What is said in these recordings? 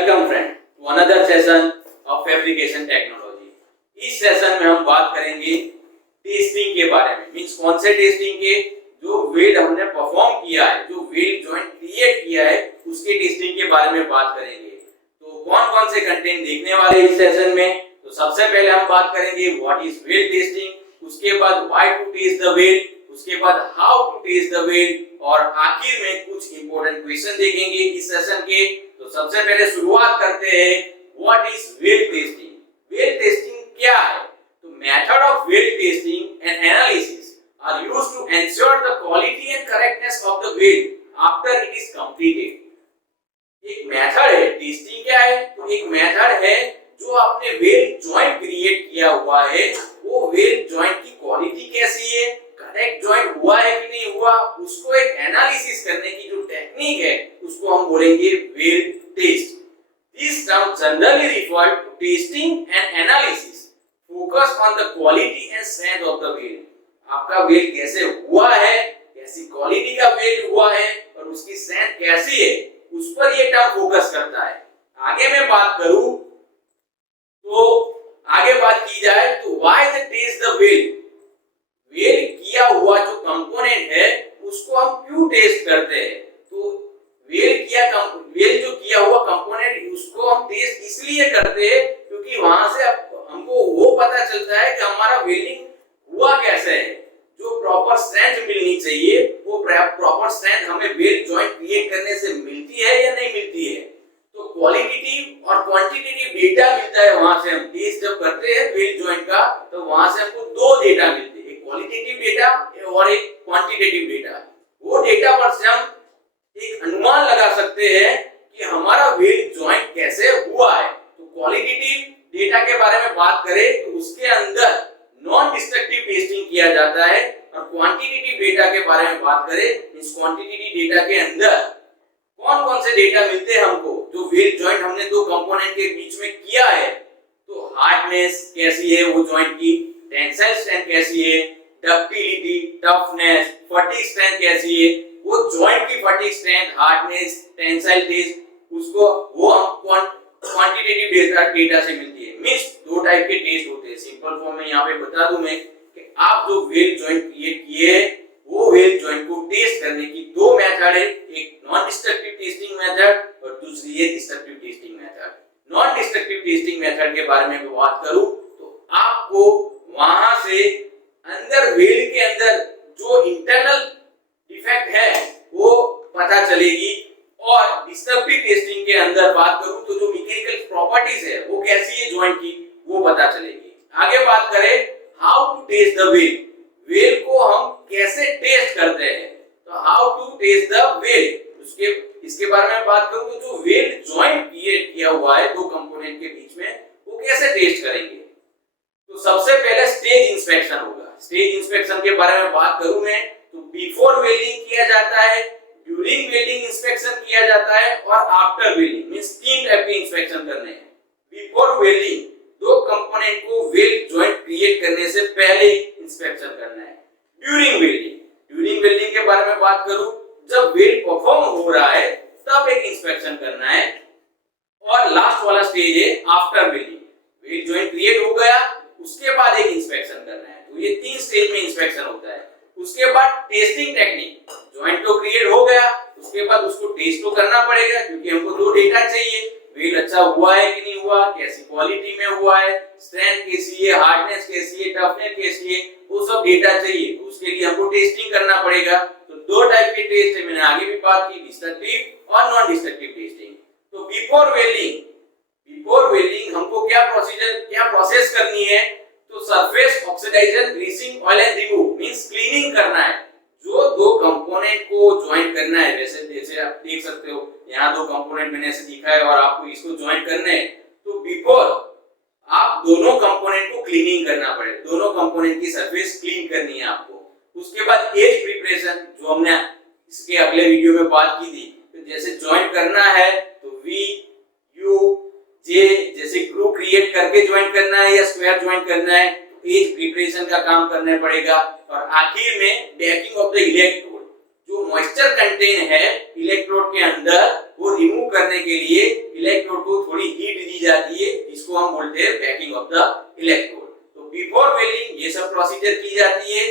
Welcome friend to another session of fabrication technology. इस session में हम बात करेंगे टेस्टिंग के बारे में। मींस कौन से टेस्टिंग के? जो वेल्ड हमने परफॉर्म किया है, जो वेल्ड जॉइंट क्रिएट किया है, उसके टेस्टिंग के बारे में बात करेंगे। तो कौन कौन से कंटेंट देखने वाले इस सेशन में? तो सबसे पहले हम बात करेंगे व्हाट इज वेल्ड टेस्टिंग, उसके बाद why to test the weld, उसके बाद how to test the weld, और आखिर में कुछ इंपॉर्टेंट क्वेश्चन देखेंगे इस सेशन के। तो सबसे पहले शुरुआत करते हैं what is weld testing. Weld testing क्या है? तो method of weld testing and analysis are used to ensure the quality and correctness of the weld after it is completed. एक मेथड है, टेस्टिंग क्या है? तो एक मेथड है जो आपने वेल्ड जॉइंट क्रिएट किया हुआ है, वो वेल्ड जॉइंट की क्वालिटी कैसी है, करेक्ट जॉइंट हुआ है कि नहीं हुआ, उसको एक एनालिसिस करने की जो टेक्निक है उसको हम बोलेंगे weld test. This term generally referred to testing and analysis focus on the quality and strength of the weld. आपका वेल्ड कैसे हुआ है, कैसी क्वालिटी का वेल्ड हुआ है और उसकी स्ट्रेंथ कैसी है, उस पर ये टर्म फोकस करता है। आगे मैं बात करूं तो आगे बात की जाए तो why the test the weld. Weld किया हुआ जो कंपोनेंट है उसको हम क्यों टेस्ट करते हैं? तो वेल्ड जो किया हुआ कंपोनेंट उसको हम टेस्ट इसलिए करते हैं क्योंकि वहां से हमको वो पता चलता है कि हमारा वेल्डिंग हुआ कैसे है। जो प्रॉपर स्ट्रेंथ मिलनी चाहिए वो प्रॉपर स्ट्रेंथ हमें वेल्ड जॉइंट क्रिएट करने से मिलती है या नहीं मिलती है। तो क्वालिटेटिव और क्वांटिटेटिव डेटा मिलता है वहां से। हम टेस्ट जब करते हैं वेल्ड जॉइंट का तो वहां से हमको दो डेटा मिलते हैं, एक क्वालिटेटिव डेटा और एक क्वांटिटेटिव डेटा। वो डेटा पर से हम एक अनुमान लगा सकते हैं कि हमारा वेल्ड जॉइंट कैसे हुआ है। तो क्वालिटेटिव डेटा के बारे में बात करें तो उसके अंदर नॉन डिस्ट्रक्टिव टेस्टिंग किया जाता है, और क्वांटिटेटिव डेटा के बारे में बात करें इस क्वांटिटेटिव डेटा के अंदर कौन कौन से डेटा मिलते हैं हमको। जो वेल्ड जॉइंट हमने दो कंपोनेंट के बीच में किया है, तो हार्डनेस कैसी है वो जॉइंट की, टेंसाइल स्ट्रेंथ कैसी है, डक्टिलिटी, टफनेस, फटीग स्ट्रेंथ कैसी है, वो जॉइंट की fatigue strength, hardness, tensile test, उसको वो हम क्वांटिटेटिव डेटा से मिलती है। मींस दो टाइप के टेस्ट होते हैं। सिंपल फॉर्म में यहाँ पे बता दूं मैं कि आप जो वेल्ड जॉइंट क्रिएट किए वो वेल्ड जॉइंट को टेस्ट करने की दो मेथड है, एक नॉन डिस्ट्रक्टिव टेस्टिंग मेथड और दूसरी है destructive testing method. Non destructive testing method के बारे में बात करूं तो आपको वहां से अंदर वेल्ड के अंदर जो इंटरनल डिफेक्ट है वो पता चलेगी, और डिस्ट्रक्टिव टेस्टिंग के अंदर बात करूं तो जो मैकेनिकल प्रॉपर्टीज है वो कैसी है जॉइंट की वो पता चलेगी। आगे बात करें how to test the weld. Weld को हम कैसे टेस्ट करते हैं, तो how to test the weld इसके बारे में बात करूं तो जो वेल्ड जॉइंट क्रिएट किया हुआ है दो कंपोनेंट के बीच में वो कैसे टेस्ट करेंगे। तो सबसे पहले स्टेज इंस्पेक्शन होगा। स्टेज इंस्पेक्शन के बारे में बात करूं मैं तो बिफोर वेल्डिंग किया जाता है, ड्यूरिंग वेल्डिंग इंस्पेक्शन किया जाता है, और आफ्टर वेल्डिंग। मींस तीन टाइप के इंस्पेक्शन करने हैं। बिफोर वेल्डिंग दो कंपोनेंट को वेल्ड जॉइंट क्रिएट करने से पहले इंस्पेक्शन करना है। ड्यूरिंग वेल्डिंग के बारे में बात करूं जब वेल्ड परफॉर्म हो रहा है तब एक इंस्पेक्शन करना है, और लास्ट वाला स्टेज है after welding. Weld joint create हो गया उसके बाद एक इंस्पेक्शन करना है। तो ये तीन स्टेज में इंस्पेक्शन होता है। उसके बाद टेस्टिंग टेक्निक, जॉइंट तो क्रिएट हो गया उसके बाद उसको टेस्ट तो करना पड़ेगा क्योंकि हमको दो डेटा चाहिए, वेल्ड अच्छा हुआ है कि नहीं हुआ, कैसी क्वालिटी में हुआ है, स्ट्रेंथ कैसी है, हार्डनेस कैसी है, टफनेस कैसी है, वो सब डेटा चाहिए। तो उसके लिए हमको टेस्टिंग करना पड़ेगा। तो दो टाइप के टेस्ट है, मैंने आगे भी बात की, डिस्ट्रक्टिव और नॉन डिस्ट्रक्टिव टेस्टिंग। तो बिफोर वेल्डिंग हमको क्या प्रोसेस करनी है, तो surface oxidisation, greasing, oil and remove means cleaning करना है। जो दो कंपोनेंट को ज्वाइन करना है, जैसे आप देख सकते हो यहाँ दो कंपोनेंट मैंने ऐसे दिखा है और आपको इसको ज्वाइन करना है, तो बिफोर आप दोनों कंपोनेंट को क्लीनिंग करना पड़ेगा। दोनों कंपोनेंट की सरफेस क्लीन करनी है आपको। उसके बाद एज प्रिपरेशन जो हमने इसके अगले वीडियो में बात की थी, तो जैसे ज्वाइन करना है तो वी यू जे जैसे ग्रुप क्रिएट करके ज्वाइन करना है या स्क्वायर ज्वाइन करना है, तो एज प्रिपरेशन का काम करना पड़ेगा। और आखिर में डेकिंग ऑफ द इलेक्ट्रोड, जो मॉइस्चर कंटेन है इलेक्ट्रोड के अंदर वो रिमूव करने के लिए इलेक्ट्रोड को थोड़ी हीट दी जाती है, जिसको हम बोलते हैं बेकिंग ऑफ द इलेक्ट्रोड। तो बिफोर वेल्डिंग ये सब प्रोसीजर की जाती है।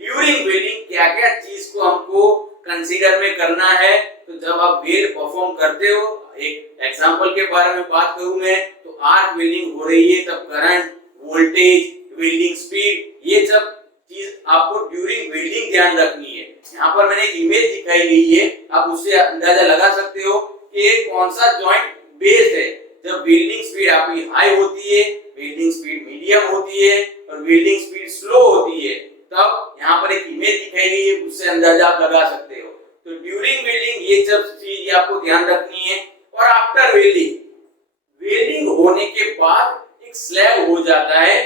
ड्यूरिंग वेल्डिंग क्या क्या चीज को हमको कंसीडर में करना है, तो जब आप वेल्ड परफॉर्म करते हो, एक एग्जांपल के बारे में बात करूं मैं, तो आर्क वेल्डिंग हो रही है तब करंट, वोल्टेज, वेल्डिंग स्पीड, ये सब चीज आपको ड्यूरिंग वेल्डिंग ध्यान रखनी है। यहाँ पर मैंने एक इमेज दिखाई गई है, आप उससे अंदाजा लगा सकते हो कि कौन सा जॉइंट बेस्ड है। जब वेल्डिंग स्पीड आपकी हाई होती है, वेल्डिंग स्पीड मीडियम होती है और वेल्डिंग स्पीड स्लो होती है, तब यहाँ पर एक इमेज दिखाई गई है, उससे अंदाजा आप लगा सकते हो। तो ड्यूरिंग वेल्डिंग ये सब चीज आपको ध्यान रखनी है। और आफ्टर वेल्डिंग, वेल्डिंग होने के बाद एक स्लैब हो जाता है,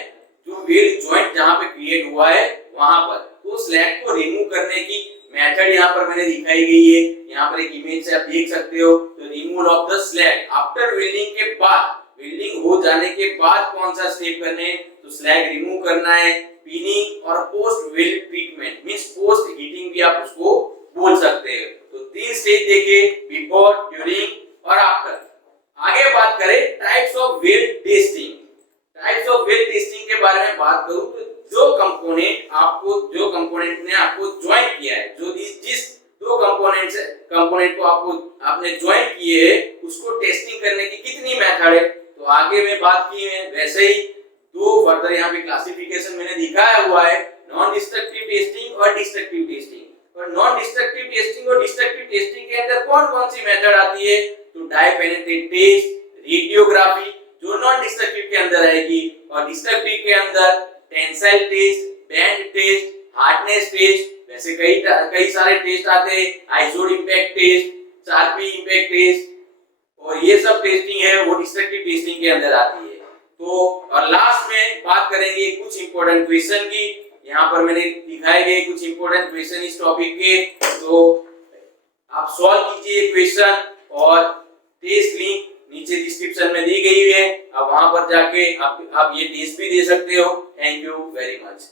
जो वेल्ड जॉइंट जहां पे क्रिएट हुआ है वहां पर, तो स्लैब को रिमूव करने की मेथड यहाँ पर मैंने दिखाई गई है। यहाँ पर एक इमेज से आप देख सकते हो। तो removal of the slag after welding के बाद, वेल्डिंग हो जाने के बाद कौन सा स्टेप करने हैं, तो स्लैग रिमूव करना है। पिनिंग और post weld treatment means post heating भी आप उसको बोल सकते हैं। तो तीन स्टेज देखे, बिफोर, ड्यूरिंग और आफ्टर। आगे बात करें types of weld testing. Types of weld testing के बारे में बात करूं तो जो कंपोनेंट ने आपको ज्वाइन किया है, जो जिस दो कंपोनेंट को आपने ज्वाइन किए है, उसको टेस्टिंग करने की कितनी मेथड है, तो आगे में बात की है। वैसे ही दो फर्दर यहाँ पे क्लासिफिकेशन मैंने दिखाया हुआ है, नॉन डिस्ट्रक्टिव टेस्टिंग और डिस्ट्रक्टिव टेस्टिंग। और नॉन डिस्ट्रक्टिव टेस्टिंग और डिस्ट्रक्टिव टेस्टिंग के अंदर कौन कौन सी मेथड आती है, तो डाई पेनिट्रेट टेस्ट, रेडियोग्राफी जो नॉन डिस्ट्रक्टिव के अंदर आएगी, और डिस्ट्रक्टिव के अंदर tensile test, bend test, hardness test, वैसे कई सारे टेस्ट आते हैं, Izod impact test, Charpy impact test, और ये सब टेस्टिंग है वो डिस्ट्रक्टिव टेस्टिंग के अंदर आती है। तो और लास्ट में बात करेंगे कुछ इंपॉर्टेंट क्वेश्चन की। यहाँ पर मैंने दिखाए गए कुछ इंपॉर्टेंट क्वेश्चन इस टॉपिक के, तो आप सॉल्व कीजिए क्वेश्चन, और टेस्ट लिंक नीचे डिस्क्रिप्शन में दी गई है, आप वहां पर जाके आप ये टेस्ट भी दे सकते हो। Thank you very much.